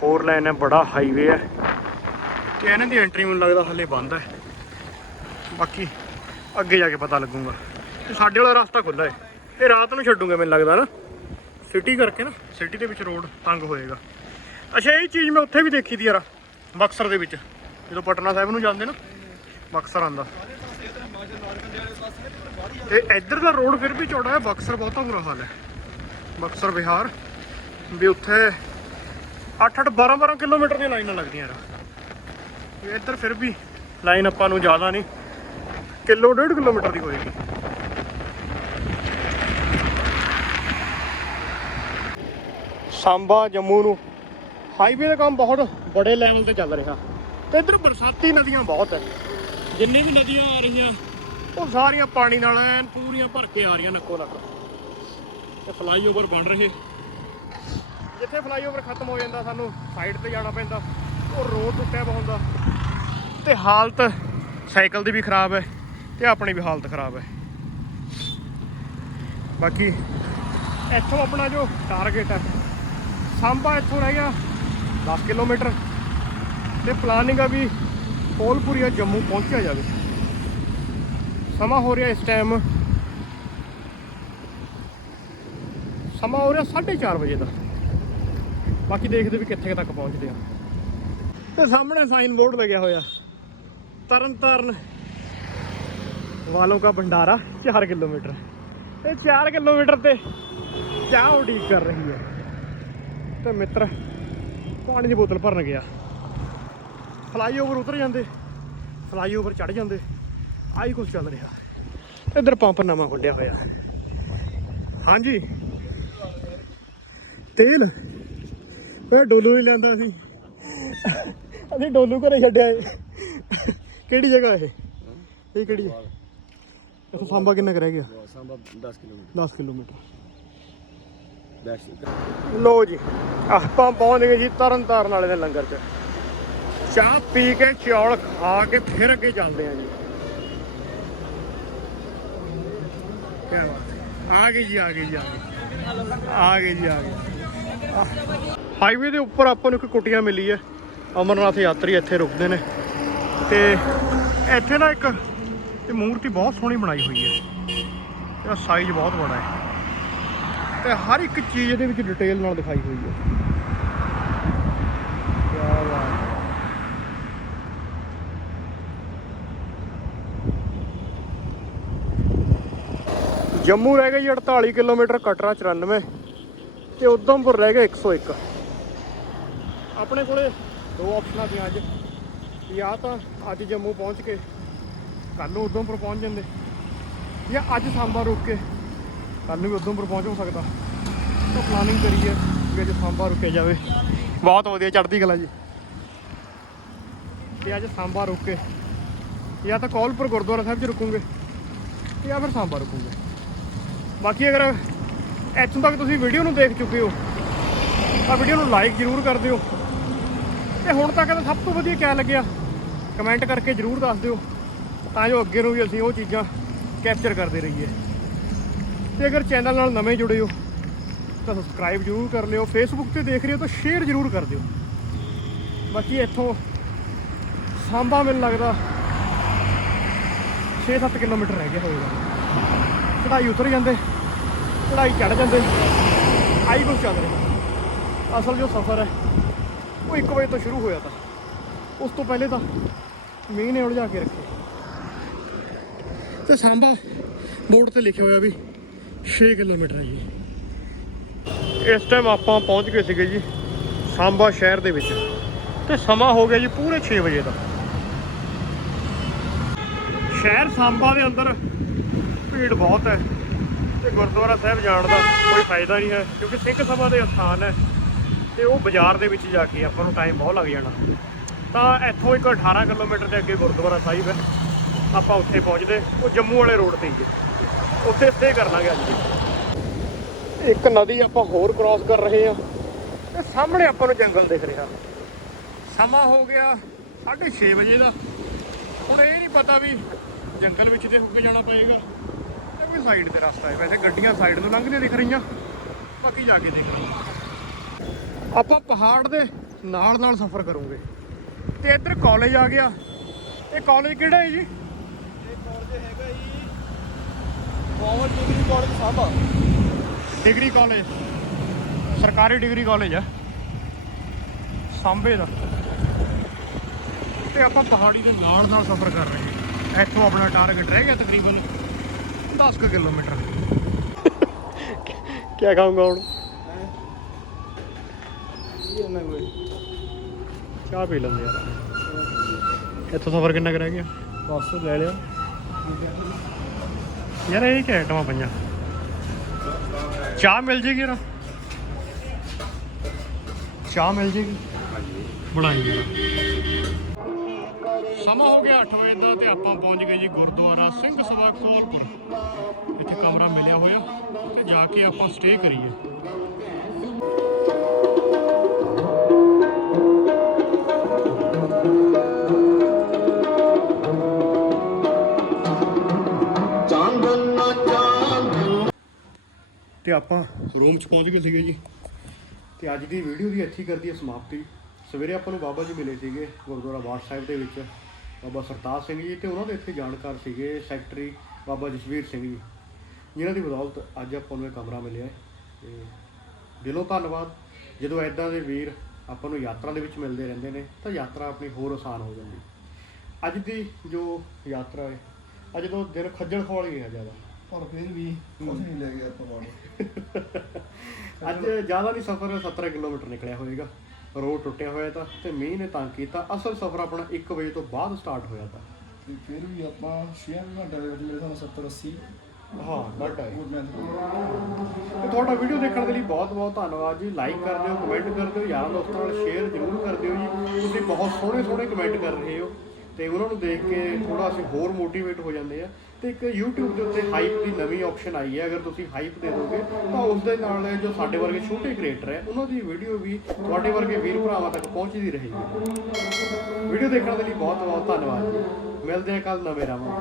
ਫੋਰ ਲਾਈਨ ਹੈ, ਬੜਾ ਹਾਈਵੇ ਹੈ। ਤੇ ਇਹਨਾਂ ਦੀ ਐਂਟਰੀ ਮੈਨੂੰ ਲੱਗਦਾ ਹਲੇ ਬੰਦ ਹੈ। ਬਾਕੀ ਅੱਗੇ ਜਾ ਕੇ ਪਤਾ ਲੱਗੂਗਾ। ਤੇ ਸਾਡੇ ਵਾਲਾ ਰਸਤਾ ਖੁੱਲਾ ਹੈ। ਇਹ ਰਾਤ ਨੂੰ ਛੱਡੂਗਾ ਮੈਨੂੰ ਲੱਗਦਾ ਨਾ। ਸਿਟੀ ਕਰਕੇ ਨਾ ਸਿਟੀ ਦੇ ਵਿੱਚ ਰੋਡ ਤੰਗ ਹੋਏਗਾ। ਅੱਛਾ, ਇਹ ਚੀਜ਼ ਮੈਂ ਉੱਥੇ ਵੀ ਦੇਖੀ ਦੀ ਯਾਰ, ਬਕਸਰ ਦੇ ਵਿੱਚ। ਜਦੋਂ ਪਟਨਾ ਸਾਹਿਬ ਨੂੰ ਜਾਂਦੇ ਨਾ, ਬਕਸਰ ਆਂਦਾ ਤੇ ਇੱਧਰ ਦਾ ਰੋਡ ਫਿਰ ਵੀ ਚੌੜਾ ਹੈ, ਬਕਸਰ ਬਹੁਤਾ ਬੁਰਾ ਹਾਲ ਹੈ। ਬਕਸਰ, ਬਿਹਾਰ। ਵੀ ਉੱਥੇ 8-8 12-12 ਕਿਲੋਮੀਟਰ ਦੀਆਂ ਲਾਈਨਾਂ ਲੱਗਦੀਆਂ ਯਾਰ। ਇੱਧਰ ਫਿਰ ਵੀ ਲਾਈਨ ਆਪਾਂ ਨੂੰ ਜ਼ਿਆਦਾ ਨਹੀਂ, ਕਿਲੋ ਡੇਢ ਕਿਲੋਮੀਟਰ ਦੀ ਹੋਏਗੀ। ਸਾਂਬਾ ਜੰਮੂ ਨੂੰ ਹਾਈਵੇ ਦਾ ਕੰਮ ਬਹੁਤ ਬੜੇ ਲੈਵਲ ਤੇ ਚੱਲ ਰਿਹਾ। ਤੇ ਇੱਧਰ ਬਰਸਾਤੀ ਨਦੀਆਂ ਬਹੁਤ ਹੈ। ਜਿੰਨੀ ਵੀ ਨਦੀਆਂ ਆ ਰਹੀਆਂ ਉਹ ਸਾਰੀਆਂ ਪਾਣੀ ਨਾਲ ਐਨ ਪੂਰੀਆਂ ਭਰ ਕੇ ਆ ਰਹੀਆਂ ਨੱਕੋ ਨੱਕ। ਤੇ ਫਲਾਈਓਵਰ ਬਣ ਰਹੇ। ਜਿੱਥੇ ਫਲਾਈਓਵਰ ਖਤਮ ਹੋ ਜਾਂਦਾ ਸਾਨੂੰ ਸਾਈਡ ਤੇ ਜਾਣਾ ਪੈਂਦਾ। ਉਹ ਰੋਡ ਟੁੱਟਿਆ ਹੁੰਦਾ। ਤੇ ਹਾਲਤ ਸਾਈਕਲ ਦੀ ਵੀ ਖਰਾਬ ਹੈ ਤੇ ਆਪਣੀ ਵੀ ਹਾਲਤ ਖਰਾਬ ਹੈ। ਬਾਕੀ ਇੱਥੋਂ ਆਪਣਾ ਜੋ ਟਾਰਗੇਟ ਹੈ ਸਾਂਬਾ ਇੱਥੋਂ ਰਹਿ ਗਿਆ। 10 ਕਿਲੋਮੀਟਰ। ਤੇ ਪਲਾਨਿੰਗ ਆ ਵੀ ਕੋਲਪੁਰੀਆ ਜੰਮੂ ਪਹੁੰਚਿਆ ਜਾਵੇ। ਸਮਾਂ ਹੋ ਰਿਹਾ ਇਸ ਟਾਈਮ ਸਮਾਂ ਹੋ ਰਿਹਾ 4:30 ਵਜੇ ਦਾ। ਬਾਕੀ ਦੇਖਦੇ ਵੀ ਕਿੱਥੇ ਤੱਕ ਪਹੁੰਚਦੇ ਆ। ਤੇ ਸਾਹਮਣੇ ਸਾਈਨ ਬੋਰਡ ਲੱਗਿਆ ਹੋਇਆ। ਤਰਨ ਤਰਨ ਵਾਲੋਂ ਦਾ ਭੰਡਾਰਾ 4 ਕਿਲੋਮੀਟਰ। ਇਹ 4 ਕਿਲੋਮੀਟਰ ਤੇ ਚਾਹ ਉਡੀਕ ਕਰ ਰਹੀ ਹੈ। ਤੇ ਮਿੱਤਰ ਪਾਣੀ ਦੀ ਬੋਤਲ ਭਰਨ ਗਿਆ। ਫਲਾਈਓਵਰ ਉਤਰ ਜਾਂਦੇ ਫਲਾਈਓਵਰ ਚੜ ਜਾਂਦੇ ਆਹੀ ਕੁਝ ਚੱਲ ਰਿਹਾ। ਇੱਧਰ ਪੰਪ ਨਵਾਂ ਖੁੱਲਿਆ ਹੋਇਆ। ਹਾਂਜੀ। ਤੇਲ? ਓਏ ਡੋਲੂ ਹੀ ਲੈਂਦਾ ਸੀ। ਅਸੀਂ ਡੋਲੂ ਘਰੇ ਛੱਡਿਆ ਏ। ਕਿਹੜੀ ਜਗ੍ਹਾ ਇਹ? ਇਹ ਕਿਹੜੀ ਹੈ? ਇੱਥੋਂ ਸਾਂਬਾ ਕਿੰਨਾ ਕੁ ਰਹਿ ਗਿਆ? ਸਾਂਬਾ 10 ਕਿਲੋਮੀਟਰ। 10 ਕਿਲੋਮੀਟਰ। ਲੋ ਜੀ, ਆਪਾਂ ਪਹੁੰਚ ਗਏ ਜੀ ਤਰਨ ਤਾਰਨ ਵਾਲੇ ਦੇ ਲੰਗਰ 'ਚ। ਚਾਹ ਪੀ ਕੇ ਚੌਲ ਖਾ ਕੇ ਫਿਰ ਅੱਗੇ ਚੱਲਦੇ ਆਂ ਜੀ। ਕੀ ਬਾਤ ਆ ਗਏ ਜੀ, ਆ ਗਏ ਜੀ, ਆ ਗਏ। ਆ ਗਏ ਜੀ, ਆ ਗਏ। ਹਾਈਵੇ ਦੇ ਉੱਪਰ ਆਪਾਂ ਨੂੰ ਇੱਕ ਕੁਟੀਆਂ ਮਿਲੀ ਹੈ। ਅਮਰਨਾਥ ਯਾਤਰੀ ਇੱਥੇ ਰੁਕਦੇ ਨੇ। ਤੇ ਇੱਥੇ ਨਾ ਇੱਕ, ਇਹ ਮੂਰਤੀ ਬਹੁਤ ਸੋਹਣੀ ਬਣਾਈ ਹੋਈ ਹੈ। ਇਹਦਾ ਸਾਈਜ਼ ਬਹੁਤ ਬੜਾ ਹੈ। ਤੇ ਹਰ ਇੱਕ ਚੀਜ਼ ਇਹਦੇ ਵਿੱਚ ਡਿਟੇਲ ਨਾਲ ਦਿਖਾਈ ਹੋਈ ਹੈ। ਕਿਆ ਬਾਤ ਹੈ। ਜੰਮੂ ਰਹਿ ਗਿਆ ਜੀ 48 ਕਿਲੋਮੀਟਰ, ਕਟਰਾ 94 ਤੇ ਉਧਮਪੁਰ ਰਹਿ ਗਿਆ 101 ਆਪਣੇ ਕੋਲੇ ਦੋ ਆਪਸ਼ਨਾਂ ਸੀ ਅੱਜ। ਜਾਂ ਤਾਂ ਅੱਜ ਜੰਮੂ ਪਹੁੰਚ ਕੇ ਕੱਲ ਨੂੰ ਉਧਮਪੁਰ ਪਹੁੰਚ ਜਾਂਦੇ। ਜਾਂ ਅੱਜ ਸਾਂਬਾ ਰੁਕ ਕੇ। ਸਾਨੂੰ ਵੀ ਉਧਮਪੁਰ ਪਹੁੰਚ ਹੋ ਸਕਦਾ। ਤਾਂ ਪਲਾਨਿੰਗ ਕਰੀਏ ਵੀ ਅੱਜ ਸਾਂਬਾ ਰੁਕਿਆ ਜਾਵੇ। ਬਹੁਤ ਵਧੀਆ, ਚੜ੍ਹਦੀ ਕਲਾ ਜੀ। ਤੇ ਅੱਜ ਸਾਂਬਾ ਰੁਕ। ਕੇ ਜਾਂ ਤਾਂ ਕੌਲਪੁਰ ਗੁਰਦੁਆਰਾ ਸਾਹਿਬ 'ਚ ਰੁਕੂਗੇ ਜਾਂ ਫਿਰ ਸਾਂਬਾ ਰੁਕੂਗੇ। ਬਾਕੀ ਅਗਰ ਇੱਥੋਂ ਤੱਕ ਤੁਸੀਂ ਵੀਡੀਓ ਨੂੰ ਦੇਖ ਚੁੱਕੇ ਹੋ, ਤਾਂ ਵੀਡੀਓ ਨੂੰ ਲਾਈਕ ਜ਼ਰੂਰ ਕਰ ਦਿਓ। ਤੇ ਹੁਣ ਤੱਕ ਦਾ ਸਭ ਤੋਂ ਵਧੀਆ ਕਿਆ ਲੱਗਿਆ? ਕਮੈਂਟ ਕਰਕੇ ਜ਼ਰੂਰ ਦੱਸ ਦਿਓ। ਤਾਂ ਜੋ ਅੱਗੇ ਨੂੰ ਵੀ ਅਸੀਂ ਉਹ ਚੀਜ਼ਾਂ ਕੈਪਚਰ ਕਰਦੇ ਰਹੀਏ। ਤੇ ਅਗਰ ਚੈਨਲ ਨਾਲ ਨਵੇਂ ਜੁੜੇ ਹੋ, ਤਾਂ ਸਬਸਕ੍ਰਾਈਬ ਜ਼ਰੂਰ ਕਰ ਲਿਓ। ਫੇਸਬੁੱਕ ਤੇ ਦੇਖ ਰਹੇ ਹੋ ਤਾਂ ਸ਼ੇਅਰ ਜ਼ਰੂਰ ਕਰ ਦਿਓ। ਬਾਕੀ ਇੱਥੋਂ ਸਾਂਬਾ ਮੈਨੂੰ ਲੱਗਦਾ 6-7 ਕਿਲੋਮੀਟਰ ਰਹਿ ਗਿਆ ਹੋਵੇਗਾ ਚੜਾਈ ਉਤਰ ਜਾਂਦੇ ਚੜਾਈ ਚੜ ਜਾਂਦੇ ਆਈ ਕੁਝ ਚੱਲ ਰਿਹਾ। ਅਸਲ ਜੋ ਸਫ਼ਰ ਹੈ, ਉਹ 1 ਵਜੇ ਤੋਂ ਸ਼ੁਰੂ ਹੋਇਆ ਤਾਂ। ਉਸ ਤੋਂ ਪਹਿਲੇ ਤਾਂ ਮੀਂਹ ਨੇ ਉਲਝਾ ਕੇ ਰੱਖੇ। ਤੇ ਸਾਂਬਾ ਬੋਰਡ ਤੇ ਲਿਖਿਆ ਹੋਇਆ ਵੀ 6 ਕਿਲੋਮੀਟਰ ਹੈ ਜੀ। ਇਸ ਟਾਈਮ ਆਪਾਂ ਪਹੁੰਚ ਗਏ ਸੀਗੇ ਜੀ ਸਾਂਬਾ ਸ਼ਹਿਰ ਦੇ ਵਿੱਚ। ਤੇ ਸਮਾਂ ਹੋ ਗਿਆ ਜੀ ਪੂਰੇ 6 ਵਜੇ ਦਾ। ਸ਼ਹਿਰ ਸਾਂਬਾ ਦੇ ਅੰਦਰ ਭੀੜ ਬਹੁਤ ਹੈ ਤੇ ਗੁਰਦੁਆਰਾ ਸਾਹਿਬ ਜਾਣ ਦਾ ਕੋਈ ਫਾਇਦਾ ਨਹੀਂ ਹੈ, ਕਿਉਂਕਿ ਸਿੰਘ ਸਭਾ ਦੇ ਸਥਾਨ ਹੈ ਤੇ ਉਹ ਬਾਜ਼ਾਰ ਦੇ ਵਿੱਚ ਜਾ ਕੇ ਆਪਾਂ ਨੂੰ ਟਾਈਮ ਬਹੁਤ ਲੱਗ ਜਾਣਾ। ਤਾਂ ਇੱਥੋਂ ਇੱਕ 18 ਕਿਲੋਮੀਟਰ ਦੇ ਅੱਗੇ ਗੁਰਦੁਆਰਾ ਸਾਹਿਬ ਹੈ। ਆਪਾਂ ਉੱਥੇ ਪਹੁੰਚਦੇ, ਉਹ ਜੰਮੂ ਵਾਲੇ ਰੋਡ ਤੇ ਹੀ ਹੈ। ਉੱਥੇ ਸਟੇ ਕਰ ਲਾਂਗੇ ਅੱਜ ਦੀ ਇੱਕ ਨਦੀ ਆਪਾਂ ਹੋਰ ਕ੍ਰਾਸ ਕਰ ਰਹੇ ਹਾਂ। ਤੇ ਸਾਹਮਣੇ ਆਪਾਂ ਨੂੰ ਜੰਗਲ ਦਿਖ ਰਿਹਾ। ਸਮਾਂ ਹੋ ਗਿਆ 6:30 ਵਜੇ ਦਾ। ਹੁਣ ਇਹ ਨਹੀਂ ਪਤਾ ਵੀ ਜੰਗਲ ਵਿੱਚ ਤੇ ਹੋ ਕੇ ਜਾਣਾ ਪਏਗਾ। ਤੇ ਕੋਈ ਸਾਈਡ ਤੇ ਰਸਤਾ ਹੈ। ਵੈਸੇ ਗੱਡੀਆਂ ਸਾਈਡ ਨੂੰ ਲੰਘਦੀਆਂ ਦਿਖ ਰਹੀਆਂ। ਬਾਕੀ ਜਾ ਕੇ ਦੇਖ ਲਾਂਗੇ ਆਪਾਂ ਪਹਾੜ ਦੇ ਨਾਲ ਨਾਲ ਸਫ਼ਰ ਕਰੂਗੇ। ਤੇ ਇੱਧਰ ਕਾਲਜ ਆ ਗਿਆ। ਇਹ ਕਾਲਜ ਕਿਹੜਾ ਹੈ ਜੀ Pawan degree college Samba. Degree college ਸਰਕਾਰੀ ਡਿਗਰੀ ਕਾਲਜ ਆ। ਸਾਂਬੇ ਦਾ। ਤੇ ਆਪਾਂ ਪਹਾੜੀ ਦੇ ਨਾਲ ਨਾਲ ਸਫ਼ਰ ਕਰ ਰਹੇ ਹਾਂ। ਇੱਥੋਂ ਆਪਣਾ ਟਾਰਗੇਟ ਰਹਿ ਗਿਆ ਤਕਰੀਬਨ 10 ਕੁ ਕਿਲੋਮੀਟਰ। ਕੀ ਖਾਊਂਗਾ ਹੁਣ? ਇਹ ਨਾ ਕੋਈ? ਚਾਹ ਪੀ ਲੈਂਦੇ ਯਾਰ। ਇੱਥੋਂ ਸਫ਼ਰ ਕਿੰਨਾ ਕੁ ਰਹਿ ਗਿਆ? ਬਸ ਲੈ ਲਿਆ। ਯਾਰ ਇਹ ਕਿ ਆਈਟਮਾਂ ਪਈਆਂ? ਚਾਹ ਮਿਲ ਜੇਗੀ ਯਾਰ? ਚਾਹ ਮਿਲ ਜੇਗੀ? ਬਣਾਈ ਸਮਾਂ ਹੋ ਗਿਆ 8 ਵਜੇ ਦਾ ਤੇ ਆਪਾਂ ਪਹੁੰਚ ਗਏ ਜੀ ਗੁਰਦੁਆਰਾ ਸਿੰਘ ਸਭਾ ਕੋਲਪੁਰ ਇੱਥੇ ਕਮਰਾ ਮਿਲਿਆ ਹੋਇਆ ਤੇ ਜਾ ਕੇ ਆਪਾਂ ਸਟੇ ਕਰੀਏ। ਤੇ ਆਪਾਂ ਰੂਮ 'ਚ ਪਹੁੰਚ ਗਏ ਸੀਗੇ ਜੀ। ਤੇ ਅੱਜ ਦੀ ਵੀਡੀਓ ਦੀ ਇੱਥੇ ਕਰਦੀ ਹੈ ਸਮਾਪਤੀ। ਸਵੇਰੇ ਆਪਾਂ ਨੂੰ ਬਾਬਾ ਜੀ ਮਿਲੇ ਸੀਗੇ ਗੁਰਦੁਆਰਾ ਬਾਠ ਸਾਹਿਬ ਦੇ ਵਿੱਚ ਬਾਬਾ ਸਰਤਾਜ ਸਿੰਘ ਜੀ ਤੇ ਉਹਨਾਂ ਦੇ ਇੱਥੇ ਜਾਣਕਾਰ ਸੀਗੇ ਸੈਕਟਰੀ ਬਾਬਾ ਜਸਵੀਰ ਸਿੰਘ ਜੀ। ਜਿਨ੍ਹਾਂ ਦੀ ਬਦੌਲਤ ਅੱਜ ਆਪਾਂ ਨੂੰ ਇਹ ਕਮਰਾ ਮਿਲਿਆ ਤੇ ਦਿਲੋਂ ਧੰਨਵਾਦ। ਜਦੋਂ ਐਦਾਂ ਦੇ ਵੀਰ ਆਪਾਂ ਨੂੰ ਯਾਤਰਾ ਦੇ ਵਿੱਚ ਮਿਲਦੇ ਰਹਿੰਦੇ ਨੇ ਤਾਂ ਯਾਤਰਾ ਆਪਣੀ ਹੋਰ ਆਸਾਨ ਹੋ ਜਾਂਦੀ। ਅੱਜ ਦੀ ਜੋ ਯਾਤਰਾ ਹੈ ਅੱਜ ਤੋਂ ਦਿਨ ਖੱਜਲ ਖਵਾਲ ਹੀ ਜ਼ਿਆਦਾ। ਪਰ ਫਿਰ ਵੀ ਕੁਝ ਨਹੀਂ ਲੈ ਗਿਆ ਆਪਾਂ ਵਾਲ ਅੱਜ ਜ਼ਿਆਦਾ ਨਹੀਂ ਸਫ਼ਰ 17 ਕਿਲੋਮੀਟਰ ਨਿਕਲਿਆ ਹੋਏਗਾ। ਰੋਡ ਟੁੱਟਿਆ ਹੋਇਆ ਤਾਂ ਤੇ ਮੀਂਹ ਨੇ ਤੰਗ ਕੀਤਾ। ਅਸਲ ਸਫ਼ਰ ਆਪਣਾ 1 ਵਜੇ ਤੋਂ ਬਾਅਦ ਸਟਾਰਟ ਹੋਇਆ ਤਾਂ। ਤੇ ਫਿਰ ਵੀ ਆਪਾਂ 6 ਘੰਟੇ ਦੇ ਵਿੱਚ ਮੇਰੇ ਸਾਨੂੰ 70 80 ਹਾਂ ਘੱਟ ਮੈਨ ਤੇ ਤੁਹਾਡਾ ਵੀਡੀਓ ਦੇਖਣ ਦੇ ਲਈ ਬਹੁਤ ਬਹੁਤ ਧੰਨਵਾਦ ਜੀ। ਲਾਈਕ ਕਰ ਦਿਓ ਕਮੈਂਟ ਕਰ ਦਿਓ। ਯਾਰਾਂ ਦੋਸਤਾਂ ਨਾਲ ਸ਼ੇਅਰ ਜ਼ਰੂਰ ਕਰ ਦਿਓ ਜੀ। ਤੁਸੀਂ ਬਹੁਤ ਸੋਹਣੇ ਸੋਹਣੇ ਕਮੈਂਟ ਕਰ ਰਹੇ ਹੋ। ਤੇ ਉਹਨਾਂ ਨੂੰ ਦੇਖ ਕੇ ਥੋੜਾ ਅਸੀਂ ਹੋਰ ਮੋਟੀਵੇਟ ਹੋ ਜਾਂਦੇ ਆ। ਤੇ ਇੱਕ YouTube ਦੇ ਉੱਤੇ ਹਾਈਪ ਦੀ ਨਵੀਂ ਆਪਸ਼ਨ ਆਈ ਹੈ, ਅਗਰ ਤੁਸੀਂ ਹਾਈਪ ਦੇ ਦੋਗੇ, ਤਾਂ ਉਸ ਦੇ ਨਾਲ ਜੋ ਸਾਡੇ ਵਰਗੇ ਛੋਟੇ ਕ੍ਰੀਏਟਰ ਹੈ, ਉਹਨਾਂ ਦੀ ਵੀਡੀਓ ਵੀ ਤੁਹਾਡੇ ਵਰਗੇ ਵੀਰ ਭਰਾਵਾਂ ਤੱਕ ਪਹੁੰਚਦੀ ਰਹੇਗੀ। ਵੀਡੀਓ ਦੇਖਣ ਦੇ ਲਈ ਬਹੁਤ ਬਹੁਤ ਧੰਨਵਾਦ ਜੀ। ਮਿਲਦੇ ਹਾਂ ਕੱਲ ਨਵੇਂ ਰਾਵਾਂ